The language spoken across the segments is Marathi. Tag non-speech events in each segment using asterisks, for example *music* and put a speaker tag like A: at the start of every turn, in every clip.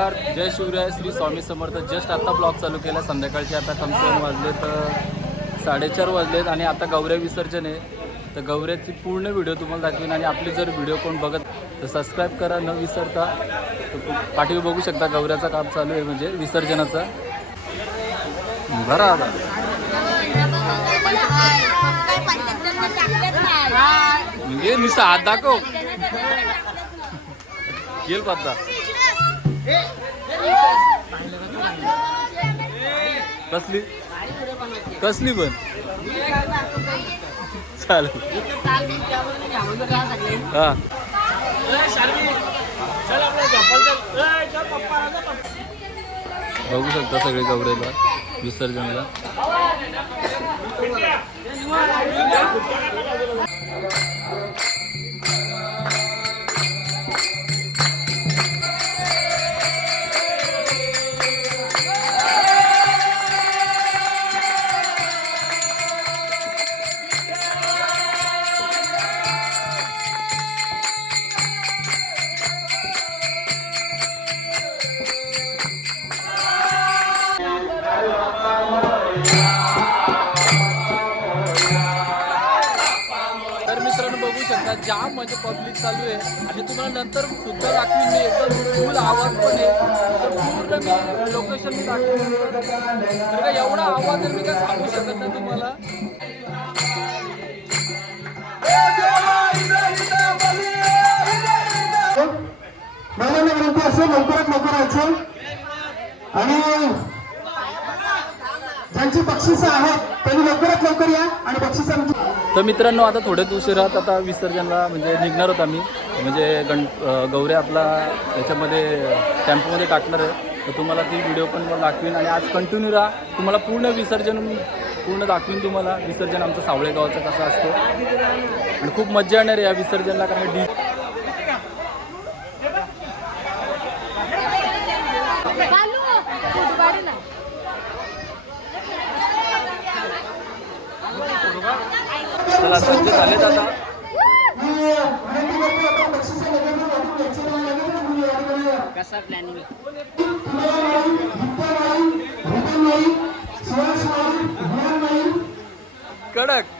A: नमस्कार. जय शिवराय श्री स्वामी समर्थ. जस्ट आता ब्लॉग चालू केला. संध्याकाळचे आता कमसे वाजले तर साडेचार वाजलेत आणि आता गौऱ्या विसर्जन आहे. तर गौऱ्याची पूर्ण व्हिडिओ तुम्हाला दाखवीन आणि आपली जर व्हिडिओ कोण बघत तर सबस्क्राईब करा न विसरता. तर पाठीवर बघू शकता गौऱ्याचं काम चालू आहे म्हणजे विसर्जनाचं. बरं म्हणजे निसा हात दाखव. *laughs* येईल पत्ता. कसली? कसली पण? चालेल. हा. बघू शकता सगळे गौरेला विसर्जनला. पब्लिक चालू आहे. आणि तुम्हाला नंतर सुद्धा दाखवीन मी एकदम फुल आवाज पण आहे. पूर्ण मी लोकेशन मी दाखवेन तर का एवढा आवाज आहे मी काय सांगू शकत नाही तुम्हाला.
B: मला विनंती असेल लवकरात लवकर यायचं. आणि ज्यांची बक्षिसं आहेत त्यांनी लवकरात लवकर या आणि बक्षिसांची
A: तर मित्रांनो आता थोड्याच उशिरात आता विसर्जनला म्हणजे निघणार होत आम्ही. म्हणजे गण गौऱ्या आपला याच्यामध्ये टॅम्पोमध्ये टाकणार आहे. तर तुम्हाला ती व्हिडिओ पण दाखवीन. आणि आज कंटिन्यू राहा. तुम्हाला पूर्ण विसर्जन पूर्ण दाखवीन तुम्हाला. विसर्जन आमचं सावळेगावचं कसं असतं. आणि खूप मजा येणार आहे या विसर्जनला कारण डी चला सज्ज झालेत आता
B: विनंती करतो आपण बक्षिसं लगेच वाटून घ्यायची नाही, लगेच मुली वाटून आता
C: कसा प्लॅनिंग
A: कडक.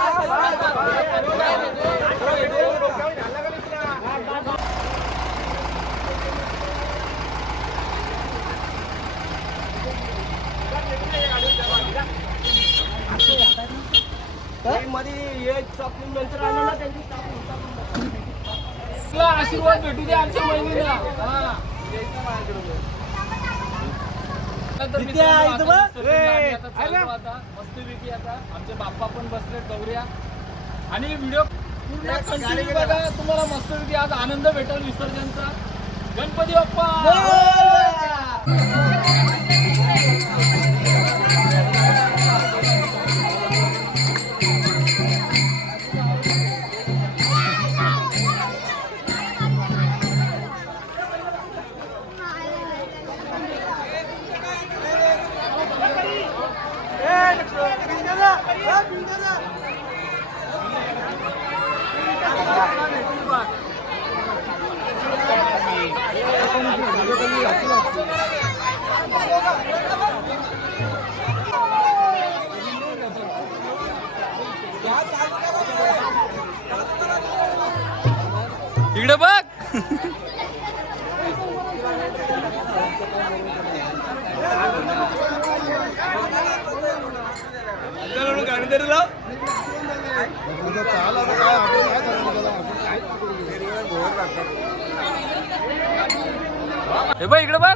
A: आशीर्वाद भेटू दे आमच्या मस्तपैकी आता आमचे बाप्पा पण बसले गौऱ्या. आणि व्हिडिओ पूर्ण कंटिन्यू बघा. तुम्हाला मस्तपैकी आज आनंद भेटेल विसर्जनचा. गणपती बाप्पा! हे बघ इकडे बघ.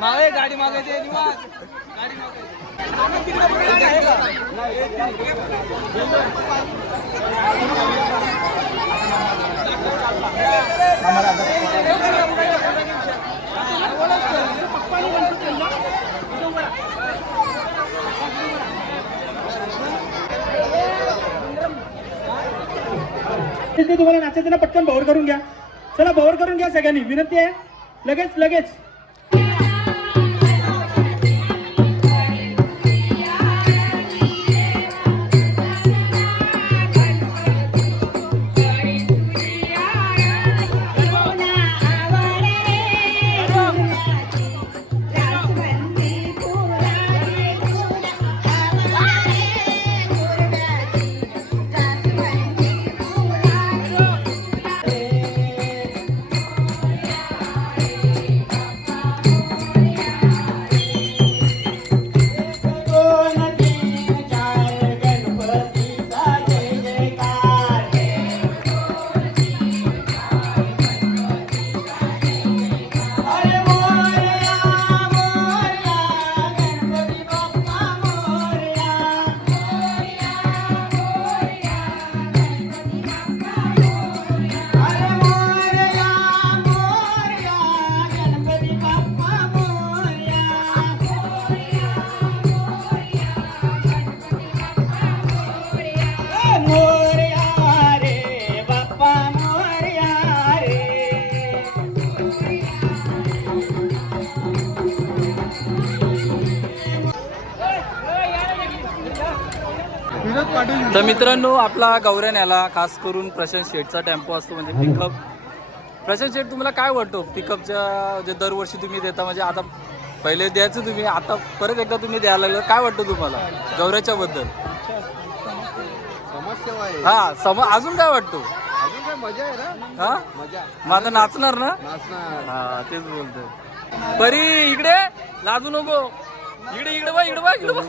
C: मागे गाडी मागायची
B: गाडी मागायची. तुम्हाला नाचायचं ना पटकन भवर करून घ्या. चला भवर करून घ्या सगळ्यांनी. विनंती आहे. लगेच लगेच.
A: तर मित्रांनो आपला गौऱ्यान याला खास करून प्रशांत शेठचा टेम्पो असतो म्हणजे पिकअप प्रशांत शेठ तुम्हाला काय वाटतो? पिकअपच्या जे दरवर्षी तुम्ही देता म्हणजे आता पहिले द्यायचं तुम्ही आता परत एकदा तुम्ही द्यायला लागलं काय वाटतं तुम्हाला? गौऱ्याच्या बद्दल हा सम अजून काय वाटतो?
C: अजून
A: हा नाचणार ना? हा तेच बोलतो परी इकडे? लाजू नको. इकडे इकडे बा इकडे बा इकडे बा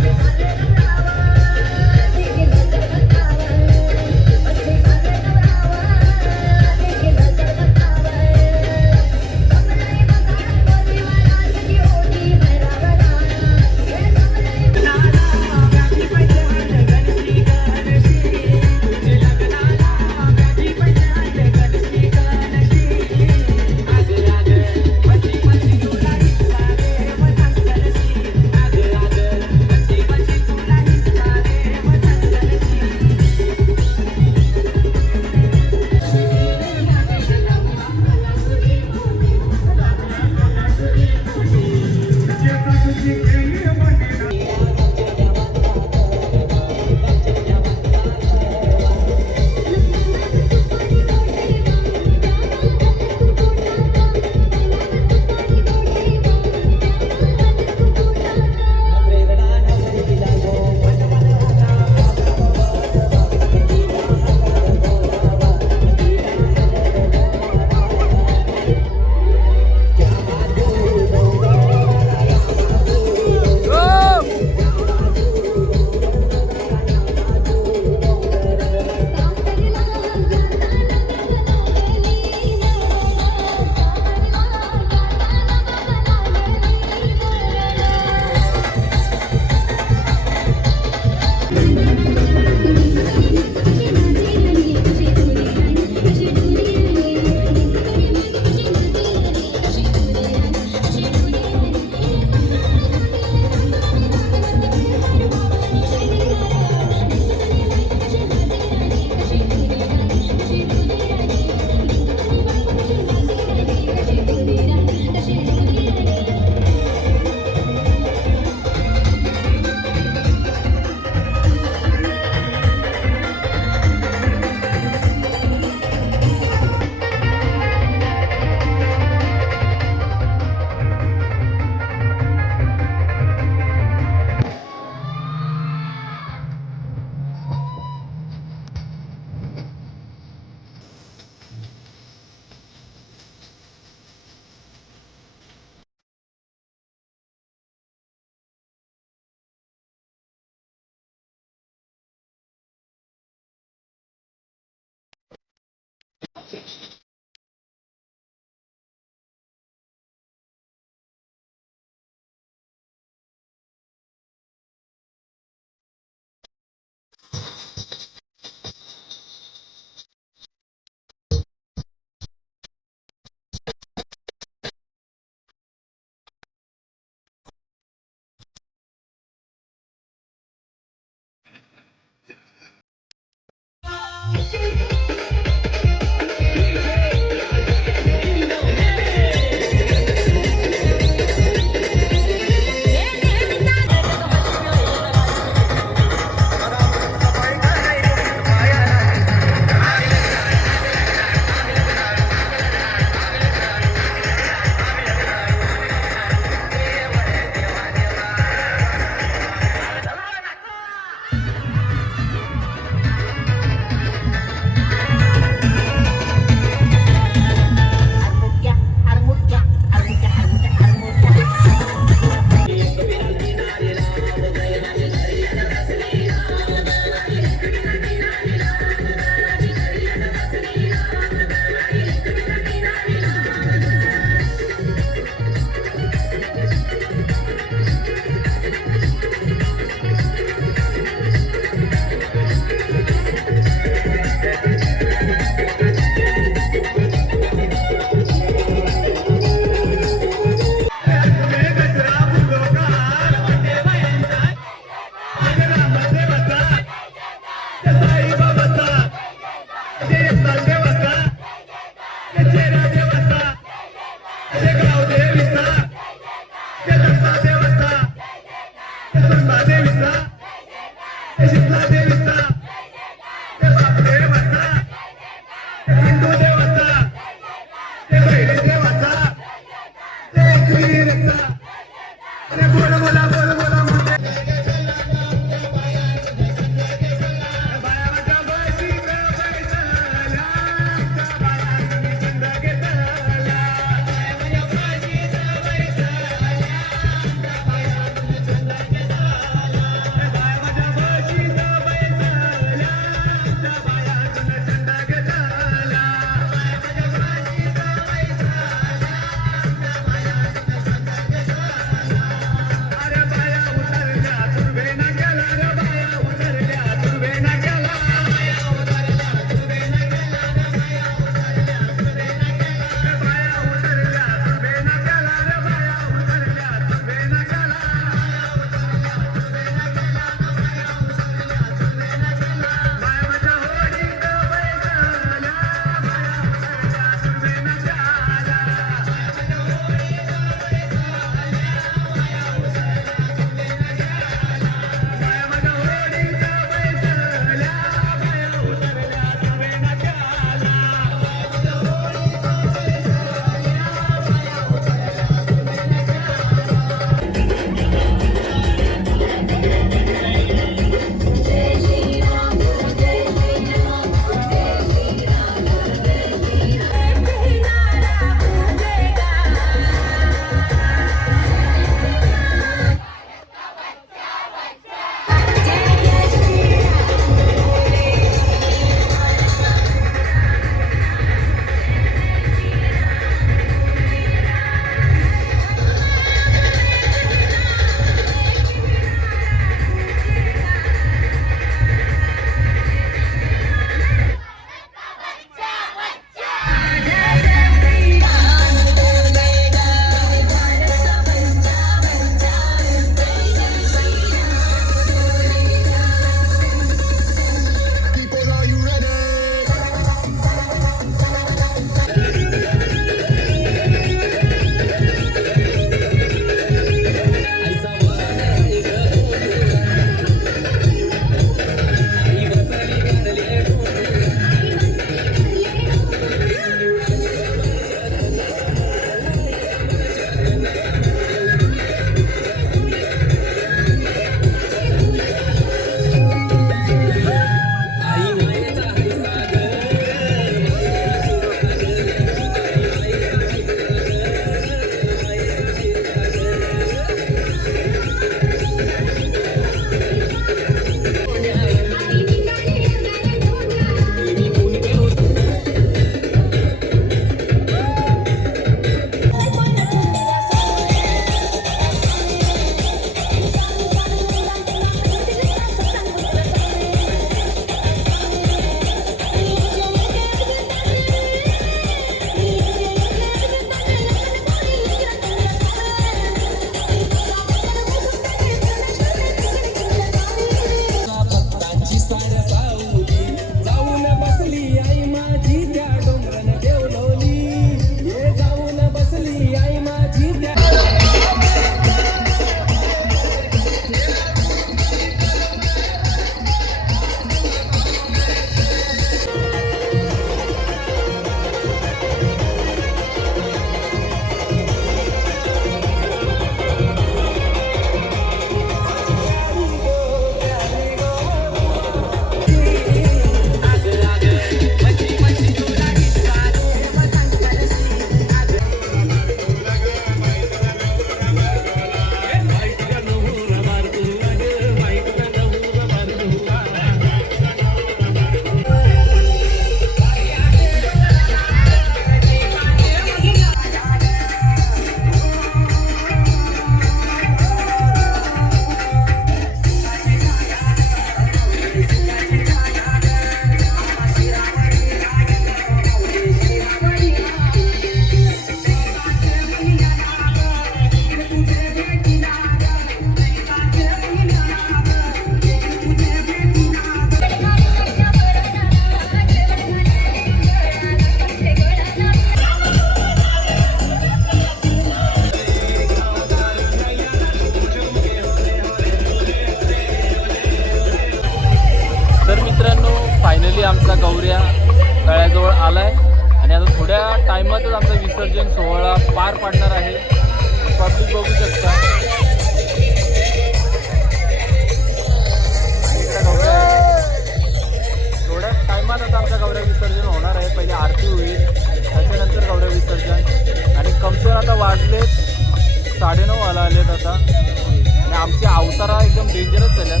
A: साडेनऊ वाला आलेत आता. आणि आमची अवतारा एकदम डेंजरस झाल्यात.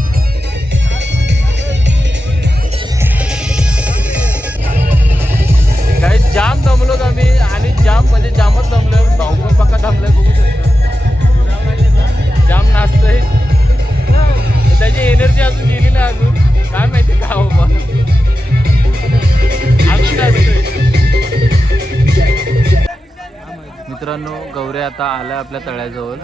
A: काही जाम दमलोत आम्ही आणि जाम म्हणजे जामच दमलो भाऊ पक्का दमलाय बघू शकतो. जाम नाचतोय. त्याची एनर्जी अजून गेली नाही अजून. काय माहिती का हो अजून काय मित्रांनो गौऱ्या आता आल्या आपल्या तळ्याजवळ.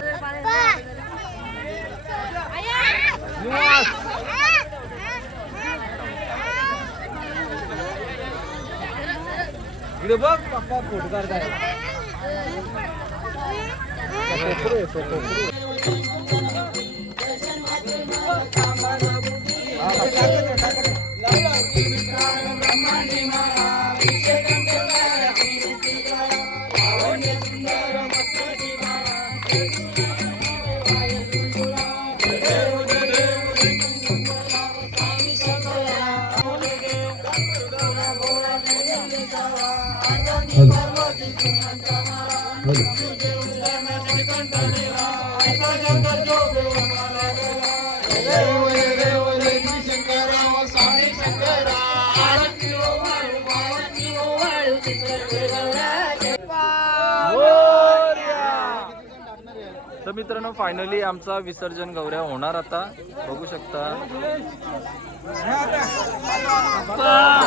A: मित्रांनो फायनली आमचा विसर्जन गौऱ्या होणार आता. बघू शकता.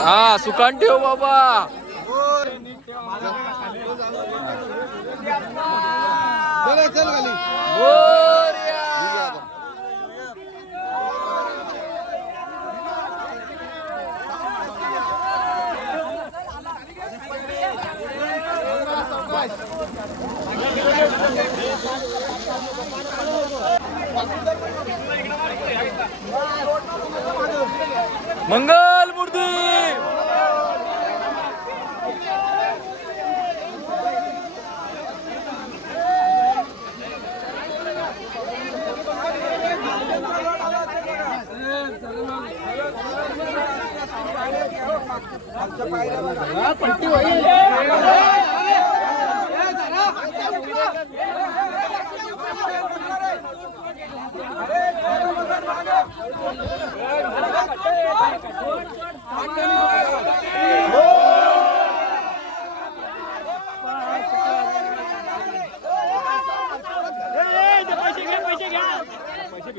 A: हा सुकान ठेव बाबा.
C: चल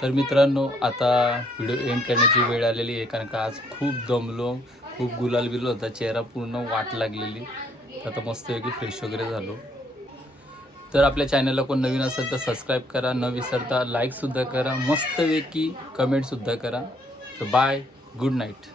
A: तर मित्रांनो आता व्हिडिओ एंड करण्याची वेळ आलेली आहे कारण का आज खूप दमलो खूप गुलाल बिलो होता चेहरा पूर्ण वाट लागलेली. आता मस्तपैकी फ्रेश वगैरे झालो. तर आपल्या चॅनलला कोण नवीन असेल तर सबस्क्राईब करा न विसरता लाईकसुद्धा करा मस्तपैकी कमेंटसुद्धा करा. तर बाय गुड नाईट